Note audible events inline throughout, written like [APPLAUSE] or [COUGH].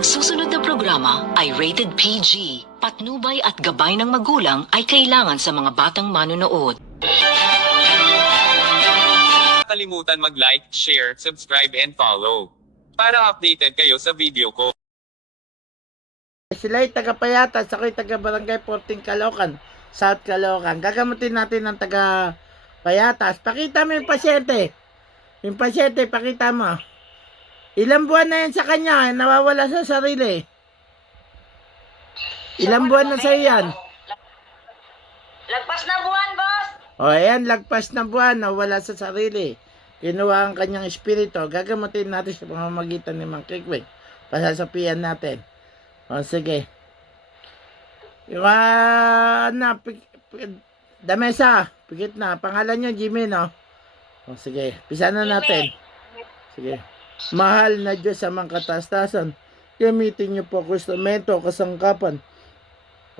Ang susunod na programa ay rated PG. Patnubay at gabay ng magulang ay kailangan sa mga batang manonood. kalimutan mag-like, share, subscribe and follow. Para updated kayo sa video ko. Sila ay taga Payatas, ako ay taga Barangay 14 Caloocan, South Caloocan. Gagamutin natin ng taga Payatas. Pakita mo yung pasyente. Yung pasyente, pakita mo. Ilang buwan na yan sa kanya, nawawala sa sarili. Ilang buwan na sa yan. Lagpas na buwan, boss! O ayan, lagpas na buwan, nawala sa sarili. Kinuha ang kanyang espiritu. Gagamutin natin sa pamamagitan ni Mang Kikwing. Pasasapian natin. O sige. Yung ah, na, Damesa, pikit na. Pangalan niyo, Jimmy, no? O sige, pisa na natin. Sige. Mahal na Diyos sa mga katastasan. Gamitin niyo po ang instrumento o kasangkapan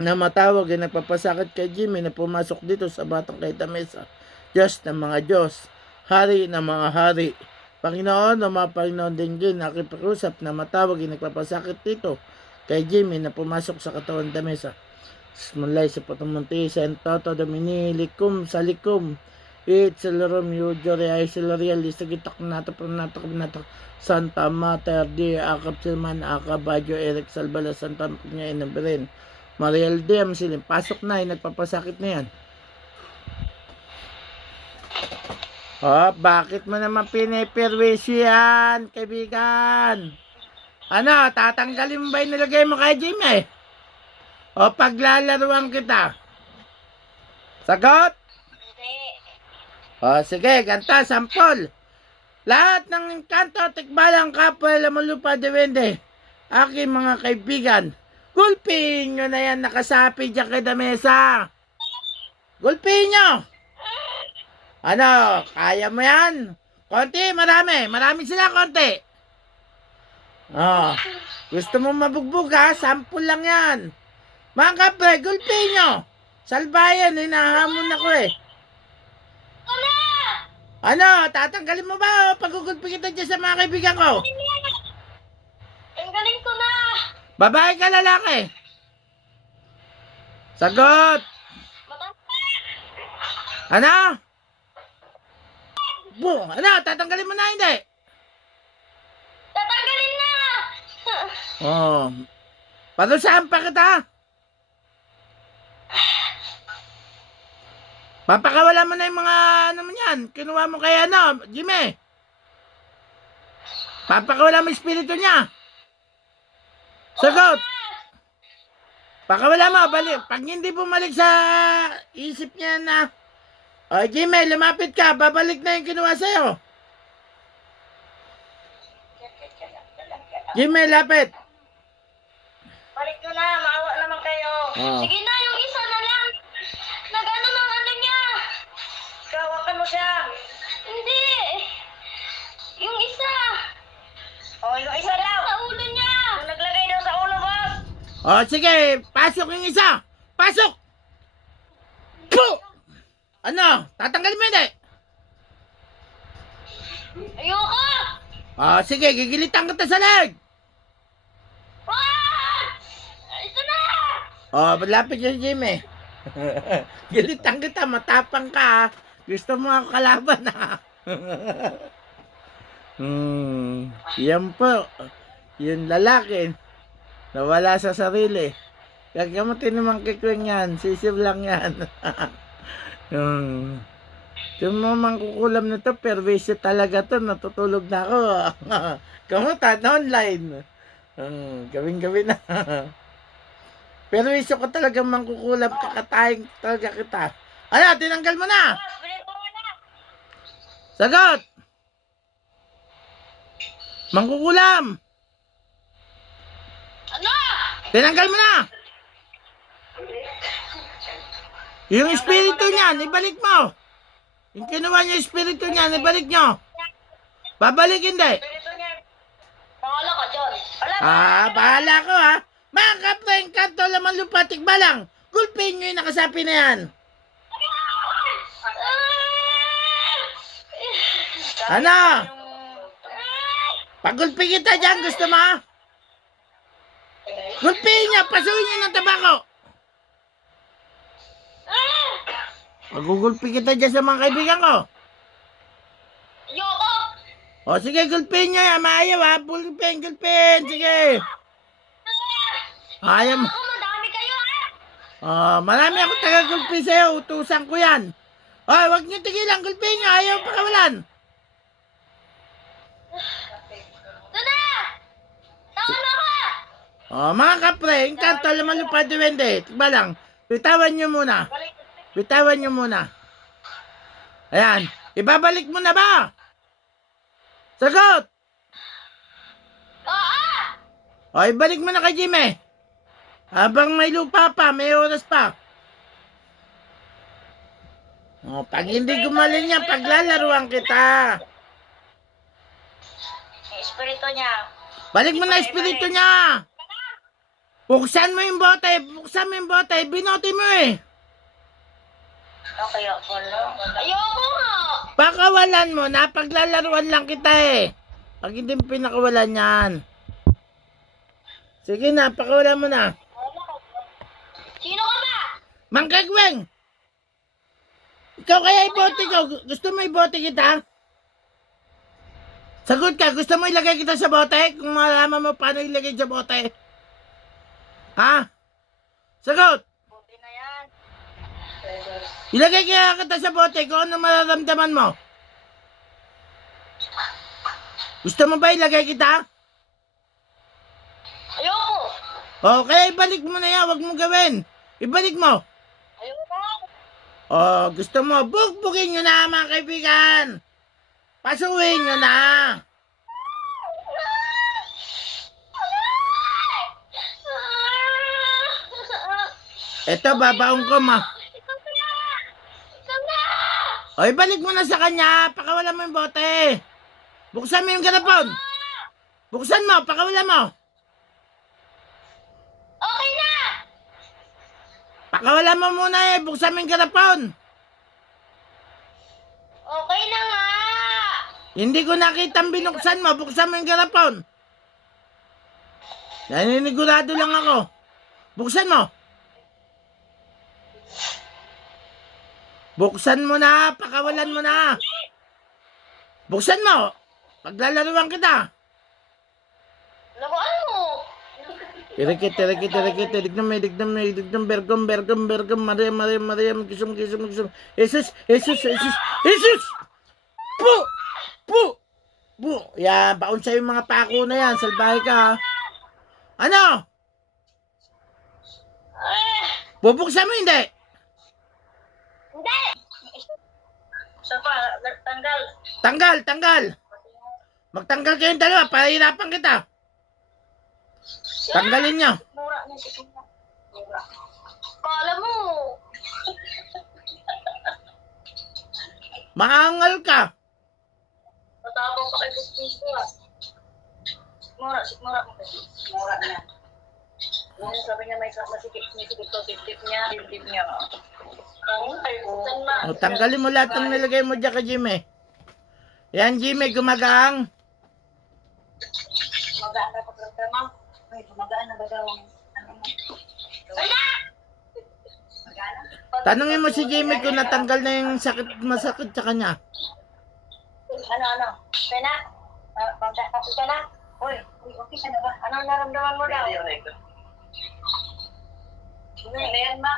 na matawag ay nagpapasakit kay Jimmy na pumasok dito sa batang kay Damesa. Diyos ng mga Diyos, Hari ng mga Hari. Panginoon ng mga Panginoon din din nakipakusap na matawag ay nagpapasakit dito kay Jimmy na pumasok sa katawan ng Damesa. Smalay sa patamunti sa entoto domini likum sa likum. It selarum yujore ay selarial isagitak nato pranato nato Santa Mater di akap silman akap badyo Eric Salbala Santa Pinya Inabren. Mariel Dem silim pasok na eh, nagpapasakit na yan. Oh, bakit mo naman pinipirwis yan, kaibigan? Ano, tatanggalin mo ba yung nilagay mo kay Jimmy? O paglalaruan kita? Sagot? O sige, ganta, sampol. Lahat ng kanto, tikbalang kapwa, lamalupa, dewende. Aking mga kaibigan, gulpin nyo na yan nakasapi dyan kay Damesa. Gulpin nyo. Ano, kaya mo yan? Konti, marami. Marami sila, konti. Oh, gusto mo mabugbog ha? Sampul lang yan. Mga kapre, gulpin nyo. Salbayan, hinahamon ako eh. Ano, tatanggalin mo ba o pagugulpi kita dyan sa mga kaibigan ko? Ang galing ko na! Babae ka lalaki? Sagot! Ano? Bu, ano, tatanggalin mo na hindi? Tatanggalin na! Oh. Parusahan pa kita? Papakawala mo na yung mga ano mo yan. Kinuha mo kay ano, Jimmy. Papakawala mo yung espiritu niya. Sagot. Pakawala mo, balik. Pag hindi bumalik sa isip niya na, o Jimmy, lumapit ka, babalik na yung kinuha sa'yo. Jimmy, lapit. Balik ko na, maawa naman kayo. Ah. Sige na, yung isa na lang. Nag-ano ng ano niya. Kawakan mo siya. Hindi. Yung isa. Oh, yung isa daw. Sa ulo niya. Yung naglagay daw sa ulo, boss. O sige, pasok yung isa. Pasok! Puh! Ano? Tatanggalin mo hindi? Ayoko! O sige, gigilitan kita sa leg. Ah! Ito na! O, malapit yung Jimmy. [LAUGHS] Gilitan kita, matapang ka ha. Gusto mo ako kalaban ha. [LAUGHS] hmm, yan po. Yung lalaki. Nawala sa sarili. Gagamutin naman kikwing yan. Sisip lang yan. [LAUGHS] hmm. Yung mga mangkukulam na to, perwisyo talaga to. Natutulog na ako. [LAUGHS] Kamuta, online. Hmm, gawin-gawin na. [LAUGHS] Perwisyo ko talaga mangkukulam. Kakatayin talaga kita. Ano, tinanggal mo na! Sagot! Mangkukulam! Tinanggal mo na! Yung espiritu niyan, ibalik mo! Yung kinuha niya espiritu niyan, ibalik nyo! Babalik hindi! Pangalan ka, John. Ah, bahala ko ha! Mga kapatid, kanto laman lupatik balang! Gulpin nyo yung nakasapi na yan! Ah! Ano? Yung... Pagulpi kita dyan, gusto mo? Gulpihin niya, pasuhin niya ng tabako. Magugulpi kita dyan sa mga kaibigan ko. Ayoko! O sige, gulpihin niya yan. Maayaw ha. Gulpihin, gulpihin. Sige. Ah! Ayaw mo. Ako, madami kayo ah! Oh, marami ako taga-gulpi sa'yo. Utusan ko yan. Oy, wag niyo tigilan. Gulpihin niyo. Ayaw pakawalan. Dada! Tama ka! Oh, mga kapre, inkanto, lumalupad, duwende. Tigba lang. Bitawan niyo muna. Bitawan niyo muna. Ayan. Ibabalik mo na ba? Sagot! Oo! O, ibalik mo na kay Jimmy. Habang may lupa pa, may oras pa. O, pag hindi gumaling yan, paglalaruan kita. Yung espiritu niya. Balik mo na espiritu niya. Buksan mo yung bote, buksan mo yung bote, binote mo eh. Okay, ako lang. Ayoko nga! Pakawalan mo na, paglalaruan lang kita eh. Pag hindi mo pinakawalan yan. Sige na, pakawalan mo na. Sino ka ba? Mangkagweng! Ikaw kaya ibote ko? Gusto mo ibote kita? Sagot ka, gusto mo ilagay kita sa bote? Kung malaman mo paano ilagay sa bote? Ha? Sagot! Buti na yan. Ilagay kaya kita sa bote kung ano mararamdaman mo? Gusto mo ba ilagay kita? Ayoko! Okay, ibalik mo na yan. Huwag mo gawin. Ibalik mo. Ayoko! Oh, gusto mo, bugbugin nyo na mga kaibigan. Pasuhin nyo na. Eto, babaong ko ma. Ikaw na! Ikaw na! O, ibalik mo na sa kanya. Pakawalan mo yung bote. Buksan mo yung garapon. Buksan mo, pakawalan mo. Okay na! Pakawalan mo muna eh. Buksan mo yung garapon. Okay na nga! Hindi ko nakita ang binuksan mo. Buksan mo yung garapon. Naninigurado lang ako. Buksan mo. Buksan mo na. Pakawalan mo na. Buksan mo. Paglalaruan kita. Laruan mo! Tirikit, tirikit, tirikit, tignan mo, tignan mo, tignan bergam, bergam, bergam, Maria, Maria, Maria, kisum, kisum, kisum. Jesus, Jesus, Jesus, Jesus! Po! Po! Po! Yan, baon sa'yo yung mga pako na yan, salbahe ka. Ano? Ah! Bubuksan mo hindi? Hindi! Isa pa, tanggal. Tanggal, tanggal. Magtanggal kayong dalawa, pahirapan kita. Tanggalin nyo. Mura na si Kuya. Mura. Kala mo. Maangal ka. Matabang pa kay Gusto ah. Mura, si Mura. Mura na. Ano sabi niya may masikip, masikip to, tip niya, tip niya. Ang ay, butan ma. O, tanggalin mo lahat ng nilagay mo dyan kay Jimmy. Yan, Jimmy, gumagang. Magaan na pagkakama. Ay, magaan na ba daw? Ano mo? Wala! Tanungin mo si Jimmy kung natanggal na yung sakit, masakit sa kanya. Ano, ano? Kaya na? Ah, ka na? Uy, uy, okay ka na ba? Anong naramdaman mo daw? Ano yan, ma?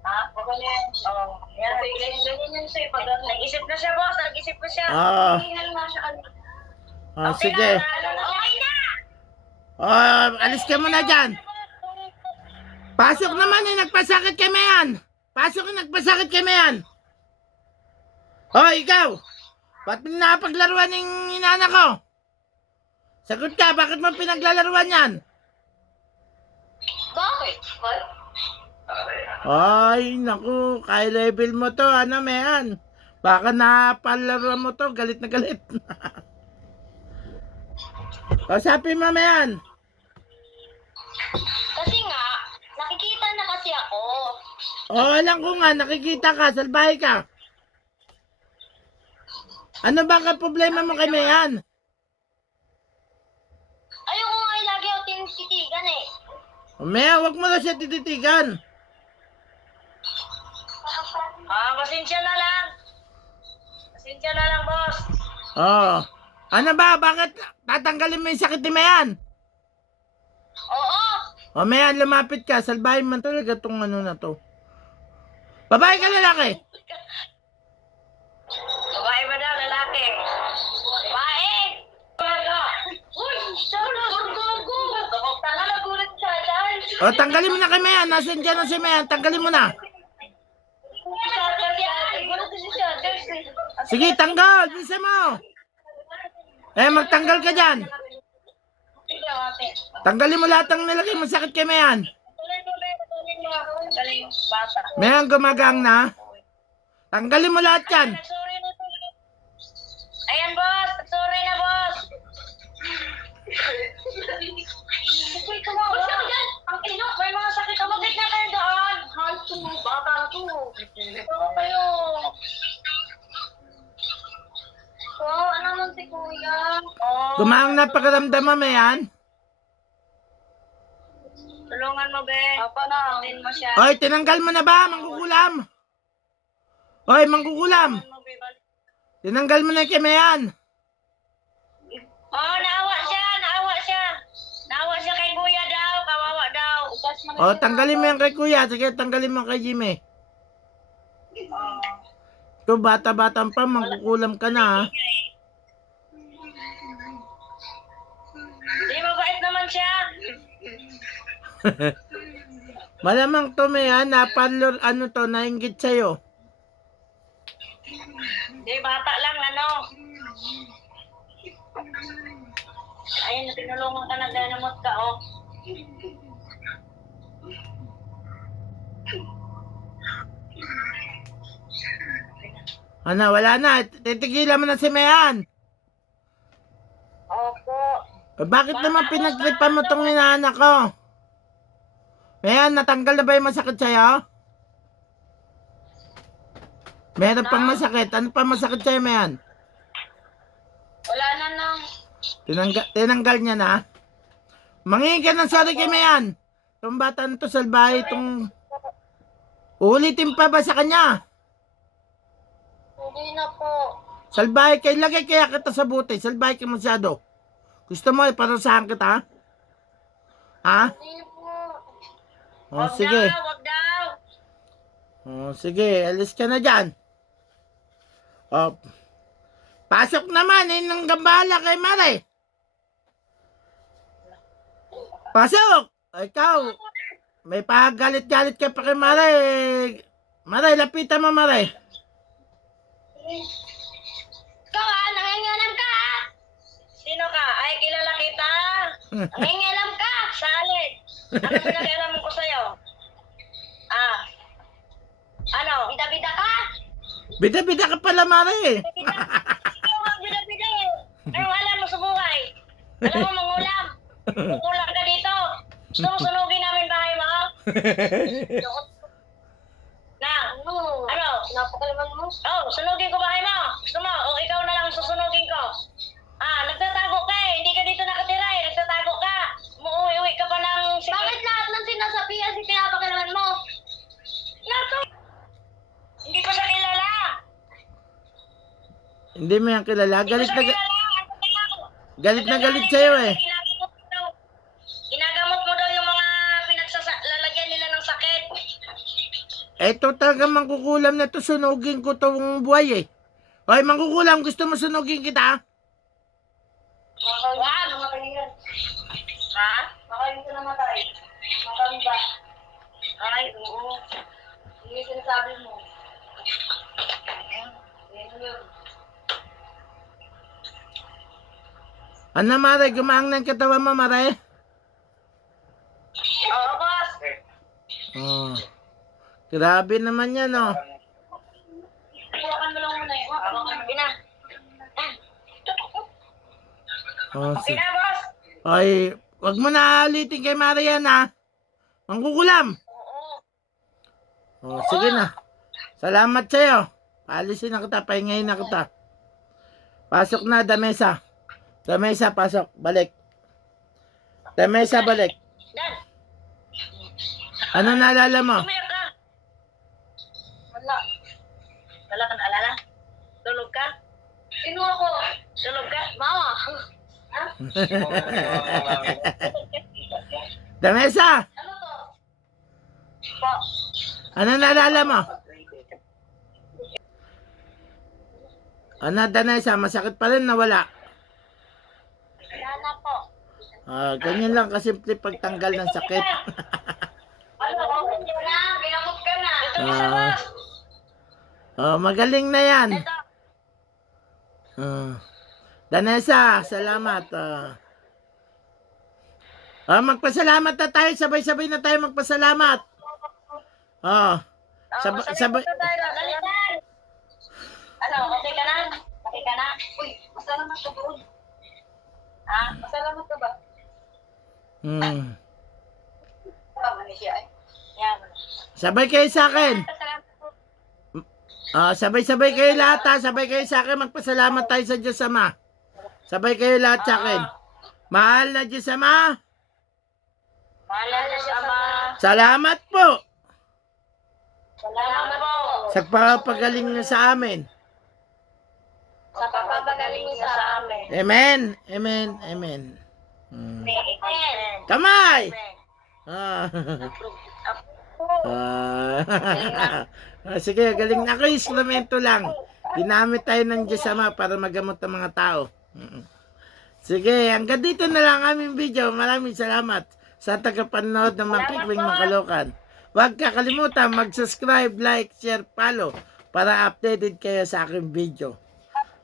Ha? Baka na yan. Oo. Yan, ganyan, ganyan yan sa'yo. Pag nag-isip na siya, boss. Nag-isip na siya. Oo. Hingal na siya kanina. O, Okay sige. na, Okay na! O, alis ka muna dyan. Pasok naman eh, nagpasakit kami yan. Pasok eh, nagpasakit kami yan. O, ikaw. Ba't napaglaruan yung inana ko? Sagot ka, bakit mo pinaglalaruan yan? Bakit? What? Ay, naku, kay level mo to, ano, mehan. Baka napalaro mo to, galit na galit. [LAUGHS] Kausapin mo, mehan. Kasi nga, nakikita na kasi ako. O, alam ko nga, nakikita ka, salbahe ka. Ano ba ka problema mo kay Mayan? Ayoko nga lagi ako tinititigan eh. Maya, wag mo na siya tititigan. Pasensya na lang. Pasensya na lang, boss. Oo. Ano ba? Bakit tatanggalin mo yung sakit ni Mayan? Oo. O Mayan, lumapit ka. Salbahin man talaga tong ano na to. Babae ka lalaki. Babae ba daw, lalaki? Babae! Uy, sana, gago! Tanga na. O tanggalin mo na kay Mayan. Nasaan dyan na si Mayan? Tanggalin mo na. Sige, tanggal. Bisa mo. Eh, magtanggal ka dyan. Tanggalin mo lahat ng nilagay mo sakit kay Mayan. Mayan, gumagang na. Tanggalin mo lahat yan. Ayan, boss. Sorry na, boss. Uy, kumawa. Ang ino, may mga sakit. Tumagit na kayo doon. Hanto bata na to. Ano kayo? Wow, ano naman si kuya? Oh, Gumaang na pakiramdam mo, Mayan. tulungan mo, be. Papa na. Tin mo siya. Hoy, tinanggal mo na ba? Mangkukulam. Hoy, mangkukulam. Tinanggal mo na kay Mayan. Oh, naawa siya, naawa siya. Naawa siya kay kuya daw, kawawa daw. O, tanggalin mo yan kay Kuya. Sige, tanggalin mo kay Jimmy. Ito, bata-bata pa, mangkukulam ka na, ha? Di mabait naman siya. [LAUGHS] Malamang to, Mayan, napalor, ano to, nainggit sa'yo. Di bata lang, ano. Ayun, tinulungan ka na, danamot ka, oh. Ano, wala na. Titigilan mo na si Mayan. Opo. Bakit naman pinagtripan mo tong inaanak ko? Mayan, natanggal na ba yung masakit sa'yo? Meron pang masakit. Ano pa masakit sa'yo, Mayan? Wala na nang. Tinanggal, tinanggal niya na. Mangingi ka ng sorry kay Mayan. Itong bata na to, salbahe itong... Ulitin pa ba sa kanya? Hindi na po. Salbahe kay lagay kaya kita sa buti. Salbahe ka masyado. Gusto mo, iparusahan kita? Ha? Hindi po. O, sige. Daw, wag daw. O, sige. Alis ka na dyan. O, pasok naman. Eh, nang gambala kay Mare. Pasok! Ikaw, may pagalit-galit ka pa kay Mare. Mare, lapitan mo, Mare. Ikaw ah, nangingialam ka ah. Sino ka? Ay, kilala kita. [LAUGHS] Nangingialam ka. Salid. Ano pinakialam ko sa'yo? Ah. Ano? Bida-bida ka? Bida-bida ka pala, Mare. Bida. Ikaw ang bida-bida eh. Anong alam mo sa buhay? Alam mo mangulam. [LAUGHS] Kukulang ka dito. Gusto mo sunugin namin bahay mo? [LAUGHS] Na, ano? Ano? Napakalaman mo? Oh, sunugin ko bahay mo. Gusto mo? O ikaw na lang susunugin ko. Ah, nagtatago ka eh. Hindi ka dito nakatira eh. Nagtatago ka. Umuwi-uwi ka pa ng... Bakit lahat ng sinasabihan si pinapakalaman mo? Nato! Hindi ko siya kilala. Hindi mo yan kilala. Galit na, ga- galit na galit sa'yo eh. Ginagamot mo daw. Yung mga pinagsalalagyan nila ng sakit. Eto talaga mangkukulam na to. Sunugin ko tong buhay eh. Hoy, mangkukulam. Gusto mo sunugin kita? Wag! Ha? Makain ka namatay. Matanda. Ay, oo. Hindi sinasabi mo. Yan yun. Ano, Mare? Gumaang ng katawan mo, Mare? Oo, boss. Oh. Grabe naman yan, oh. Hawakan mo lang muna eh. Hawakan mo. Pina. Oh, si- Pina, boss. Hoy, wag mo na alitin kay Mare yan, ha? Mangkukulam. Oo. Oh, sige na. Salamat sa'yo. Paalisin na kita, pahingayin na kita. Pasok na, Damesa. Damesa, pasok. Balik. Damesa, balik. Dan. Ano naalala mo? Ka. Wala. Wala kang alala? Tulog ka? Sino ako? Tulog ka? Mama. Ha? [LAUGHS] Damesa, Ano to? Po. ano naalala mo? Ano, Danesa, masakit pa rin na wala? Nana po. Ah, ganyan lang kasimple pagtanggal ng sakit. [LAUGHS] Ano? Okay ka na. Ginamot ka na. Ito na sa Ah. oh, magaling na yan. Ito. Ah. Danesa, salamat. Ah. Ah, magpasalamat na tayo. Sabay-sabay na tayo magpasalamat. Oh. Sab- sabay- Dalitan. Ano, okay ka na? Okay ka na? Uy, masalamat ka doon. Ha? Masalamat ka ba? Hmm. Tama ni siya eh. Yan. Sabay kayo sa akin. Ah, sabay-sabay kayo lahat ha. Sabay kayo sa akin. Magpasalamat tayo sa Diyos Ama. Sabay kayo lahat sa akin. Mahal na Diyos Ama. Mahal na siya, Ama. Salamat po Salamat po. sa pagpagaling niyo sa amin. Sa papapagaling niyo sa amin. Amen. Amen. Amen. Hmm. Kamay! Ah. [LAUGHS] Ah. [LAUGHS] Sige, galing na ako. Instrumento lang. Ginamit tayo ng Diyos Ama para magamot ang mga tao. Sige, hanggang dito na lang aming video. Maraming salamat sa tagapanood ng mga Kikwing Makalokan. Huwag kakalimutan mag-subscribe, like, share, follow para updated kayo sa aking video.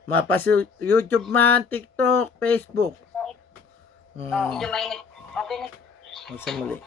Mapas YouTube man, TikTok, Facebook. Mm. Medyo mainit. Okay na. Masa muli.